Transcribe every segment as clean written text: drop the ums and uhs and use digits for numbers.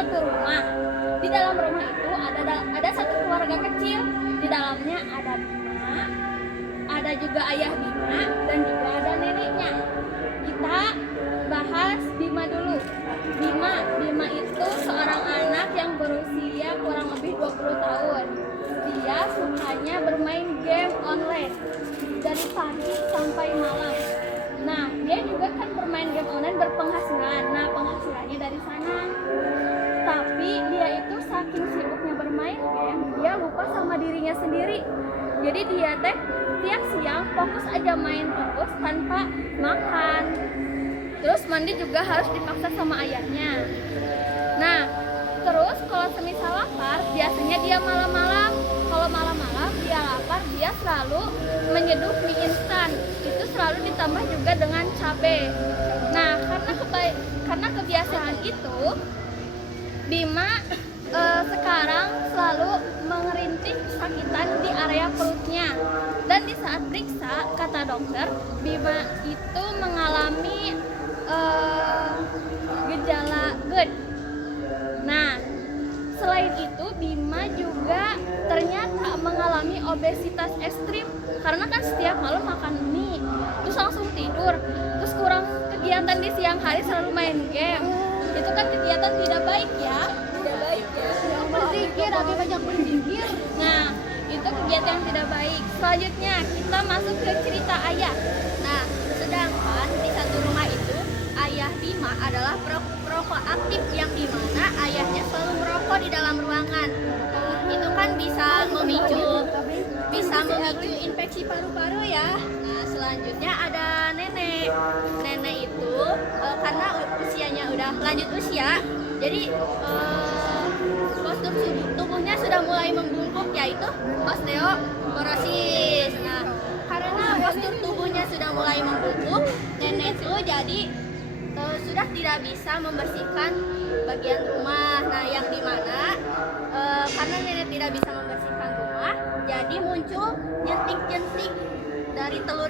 satu rumah. Di dalam rumah itu ada satu keluarga kecil. Di dalamnya ada Bima, ada juga ayah Bima, dan juga ada neneknya. Kita bahas Bima dulu. Bima itu seorang anak yang berusia kurang lebih 20 tahun. Dia sukanya bermain game online dari pagi sampai malam. Nah, dia juga kan bermain game online berpenghasilan. Nah, penghasilannya dari sana. Tapi dia itu saking sibuknya bermain game, dia lupa sama dirinya sendiri. Jadi dia tiap siang fokus aja main terus tanpa makan. Terus mandi juga harus dipaksa sama ayahnya. Nah, terus kalau semisal lapar, biasanya dia malam-malam. Kalau malam-malam dia lapar, dia selalu menyeduh mie instan. Itu selalu ditambah juga dengan cabai. Nah, karena kebiasaan itu, Bima sekarang selalu mengerintih kesakitan di area perutnya. Dan di saat periksa, kata dokter, Bima itu mengalami gejala GERD. Nah, selain itu Bima juga ternyata mengalami obesitas ekstrim karena kan setiap malam makan mie, terus langsung tidur, terus kurang kegiatan di siang hari, selalu main game. Itu kan kegiatan tidak baik ya. Berzikir, tapi banyak berzikir. Nah, itu kegiatan yang tidak baik. Selanjutnya kita masuk ke cerita ayah. Nah, sedangkan di satu rumah itu ayah Bima adalah perokok aktif, yang dimana ayahnya selalu merokok di dalam ruangan. Itu kan bisa memicu infeksi paru-paru ya. Nah, selanjutnya ada nenek. Nenek itu karena usianya udah lanjut usia, jadi postur tubuhnya sudah mulai membungkuk, yaitu osteoporosis. Nah, karena postur tubuhnya sudah mulai membungkuk, nenek itu jadi sudah tidak bisa membersihkan bagian rumah. Nah, yang dimana karena nenek tidak bisa membersihkan rumah, jadi muncul jentik-jentik dari telur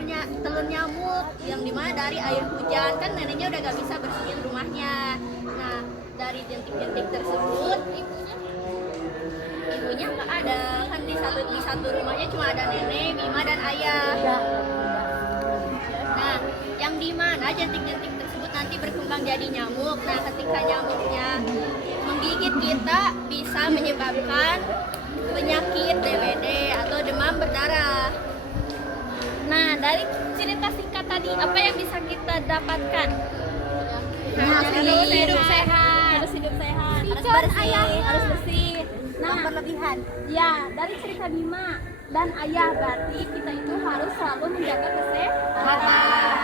nyamuk, yang dimana dari air hujan. Kan neneknya udah gak bisa bersihin rumahnya. Nah, dari jentik-jentik tersebut ibunya nggak ada, kan di satu rumahnya cuma ada nenek, Bima, dan ayah. Nah, yang dimana jentik-jentik tersebut nanti berkembang jadi nyamuk. Nah, ketika nyamuknya menggigit kita, bisa menyebabkan penyakit DBD atau demam berdarah. Nah, dari cerita singkat tadi, apa yang bisa kita dapatkan? Harus hidup sehat, harus hidup sehat, harus bersih, harus bersih. Nah, berlebihan. ya, dari cerita Bima dan ayah, berarti kita itu harus selalu menjaga kesehatan.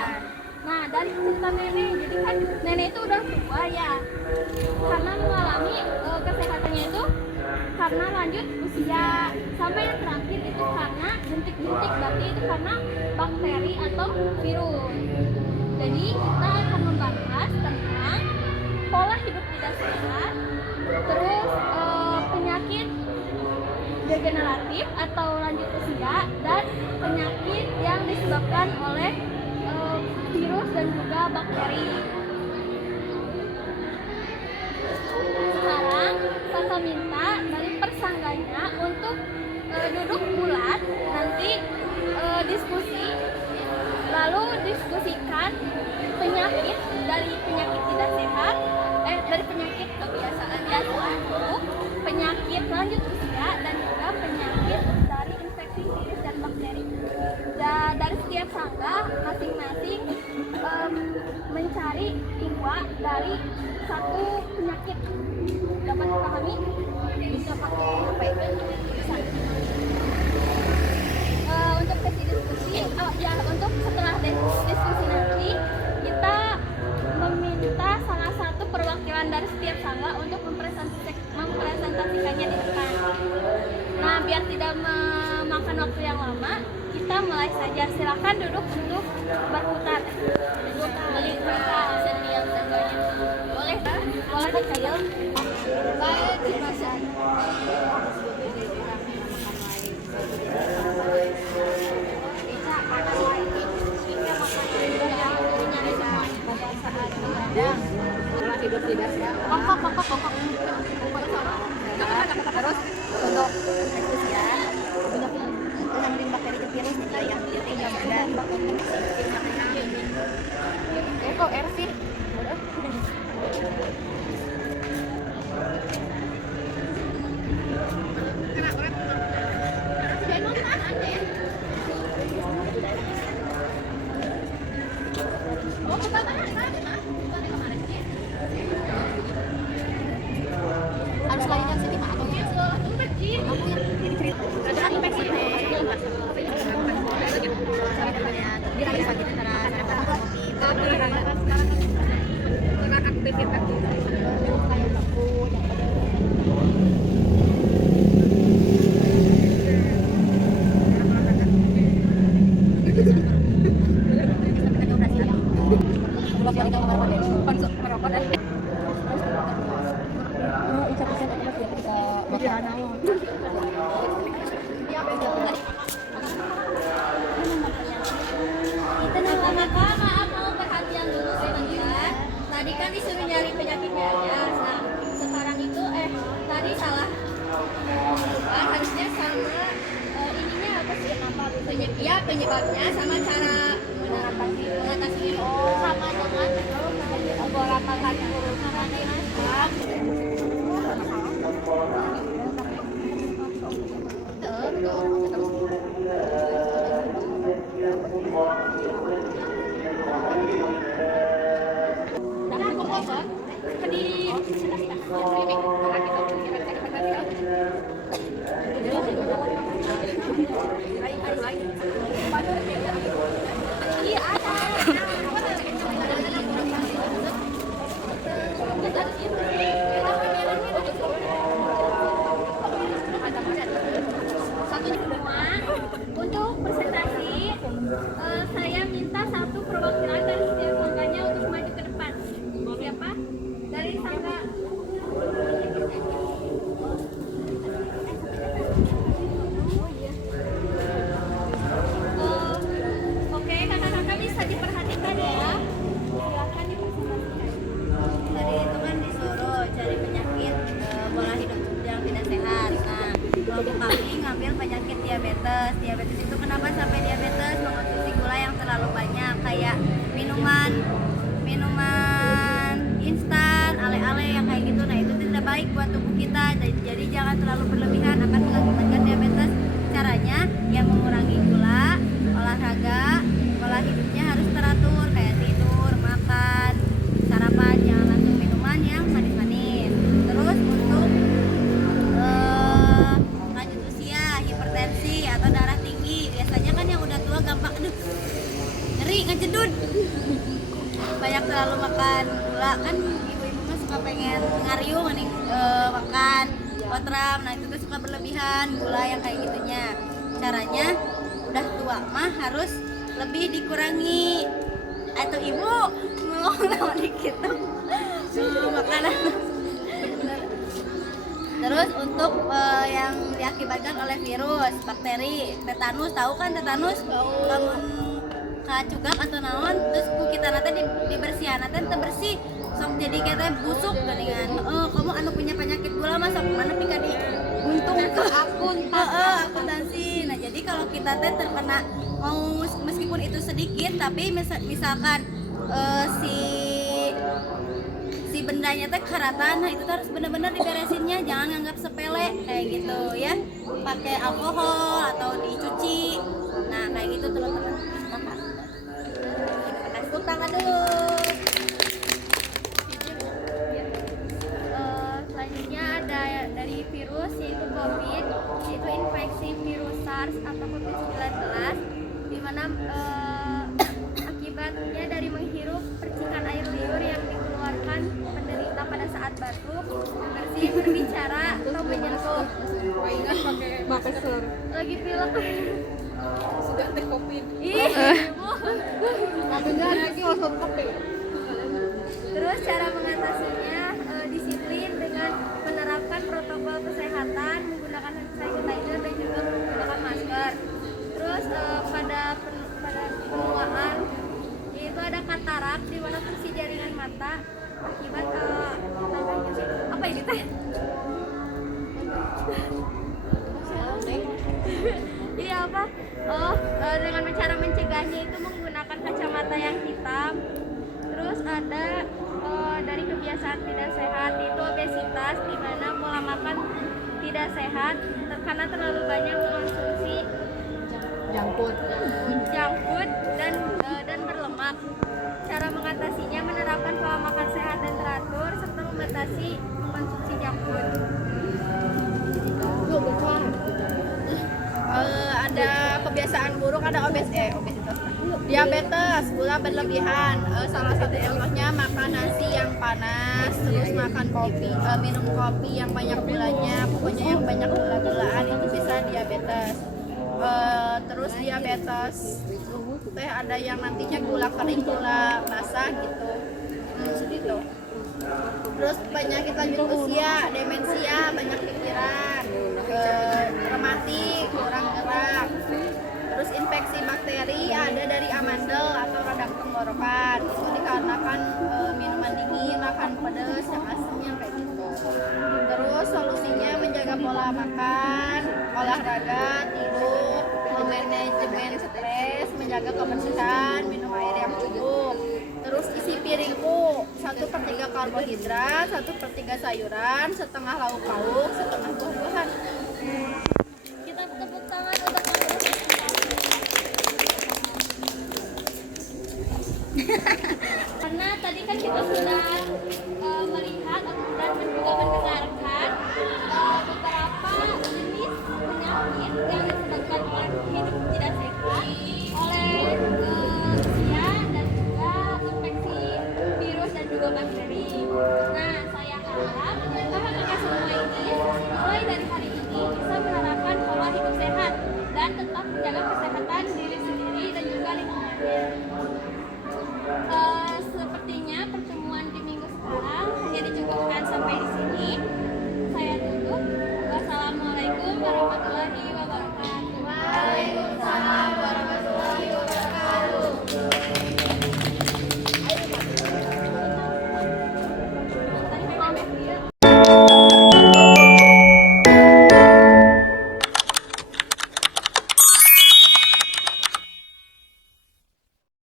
Nah, dari cerita nenek, jadi kan nenek itu udah tua ya, karena mengalami kesehatannya itu karena lanjut usia. Sampai yang terakhir itu karena jentik-jentik, berarti itu karena bakteri atau virus. Jadi kita akan membahas tentang pola hidup tidak sehat, terus penyakit degeneratif atau lanjut usia, dan penyakit yang disebabkan oleh virus dan juga bakteri. Sekarang Kakak minta dari persangganya untuk duduk bulat, nanti diskusi, lalu diskusikan penyakit tidak sehat, dari penyakit kebiasaan buruk, penyakit lanjut usia, dan juga penyakit dari infeksi virus dan bakteri. Dari setiap sangga masing-masing mencari 2 dari satu penyakit. Dapat dipahami? Bisa pakai apa itu? Untuk sesi diskusi, untuk setelah diskusi nanti kita meminta salah satu perwakilan dari setiap sangga untuk mempresentasikannya di depan. Nah, biar tidak memakan waktu yang lama, kita mulai saja. Silakan duduk untuk berputar. Melihat setiap sangganya. Boleh kecil. Baik, terima kasih. Terus untuk pendistribusian untuk mengandung bakteri ke virus nih yang penting yang ada kok R sih harus lainnya sedih atau Maaf, mau perhatian dulu sebentar. Tadi kan disuruh nyari penyakitnya aja. Nah, sekarang itu tadi salah. Harusnya sama ininya apa sih? Penyebabnya sama cara mengatasi. Sama dengan beberapa kali sama dengan untuk presentasi, saya minta satu perwakilan dari setiap sangkanya untuk maju ke depan. Siapa? Dari sangka. Oke, kakak-kakak bisa diperhatikan ya. Silakan dipresentasikan. tadi itu kan disuruh cari penyakit pola hidup yang tidak sehat. Nah, kelompok kami ngambil penyakit diabetes. Diabetes itu kenapa sampai diabetes? Mengonsumsi gula yang terlalu banyak, kayak minuman instan, ale-ale yang kayak gitu. Nah, itu tidak baik buat tubuh kita. Jadi jangan terlalu berlebihan, akan mengakibatkan diabetes. Caranya ya mengurangi gula, olahraga, pola hidupnya harus teratur kayak tidur, makan, sarapan, jangan langsung minuman yang manis-manis. Terus untuk lanjut usia, hipertensi atau darah tinggi, biasanya kan yang udah tua gampang nyeri, ngejedut. Banyak terlalu makan gula kan, ibu-ibu mah suka pengen ngariung nih makan otram. Nah, itu tuh suka berlebihan gula yang kayak gitunya. Caranya udah tua mah harus lebih dikurangi. Atau ibu ngomong dikit makanan. Terus untuk yang diakibatkan oleh virus, bakteri, tetanus, tahu kan tetanus? Bangun kacugak atau naon, terus ku kita nanti dibersihan, nanti bersih, sok jadi katanya busuk dengan kamu anu punya penyakit gula mah sok mana pika di buntung ke akuntansi. Nah, jadi kalau kita teh terkena mau meskipun itu sedikit, tapi misalkan si bendanya teh karatan, nah itu harus benar-benar diberesinnya, jangan nganggap sepele kayak gitu ya, pakai alkohol atau dicuci. Nah, kayak gitu teman-teman. Tepuk tangan dulu. Selanjutnya ada dari virus yaitu COVID, yaitu infeksi virus SARS atau COVID-19, di mana akibatnya dari menghirup percikan air liur yang dikeluarkan penderita pada saat batuk, bersin, berbicara atau menyentuh. Ingat pakai masker. Lagi pilek. Sudah teh covid. Ih, Makanya lagi langsung kopi. terus cara mengatasinya disiplin dengan menerapkan protokol kesehatan, menggunakan hand sanitizer dan juga menggunakan masker. Terus pada penuaan yaitu ada katarak di mana fungsi jaringan mata akibat apa ini teh? Jadi apa? Dengan cara mencegahnya itu menggunakan kacamata yang hitam. Terus ada dari kebiasaan tidak sehat itu obesitas, di mana pola makan tidak sehat karena terlalu banyak mengonsumsi junk food dan berlemak. Cara mengatasinya menerapkan pola makan sehat dan teratur serta membatasi mengonsumsi junk food. Ada kebiasaan buruk, ada obesitas, diabetes, gula berlebihan. Salah satu contohnya makan nasi yang panas, terus makan kopi, minum kopi yang banyak gulanya, pokoknya yang banyak gula-gulaan itu bisa diabetes. Terus diabetes teh ada yang nantinya gula kering, gula basah gitu, segitu. Terus penyakit lanjut usia, demensia, banyak pikiran, rematik, kurang gerak. Terus infeksi bakteri ada dari amandel atau radang tenggorokan, itu dikarenakan minuman dingin, makan pedas, yang asamnya kayak gitu. Terus solusinya menjaga pola makan, olahraga, tidur, manajemen stres, menjaga kebersihan, minum air yang cukup. Terus isi piringku 1/3 karbohidrat, 1/3 sayuran, setengah lauk pauk, setengah buah-buahan. Kita tepuk tangan untuk karena tadi kan kita sudah melihat dan juga mendengarkan beberapa jenis penyakit yang disebabkan oleh hidup tidak sehat, oleh usia dan juga infeksi virus dan juga bakteri. Nah, saya harap kakak-kakak semua ini mulai dari hari ini bisa menerapkan pola hidup sehat dan tetap menjaga kesehatan diri sendiri dan juga lingkungannya.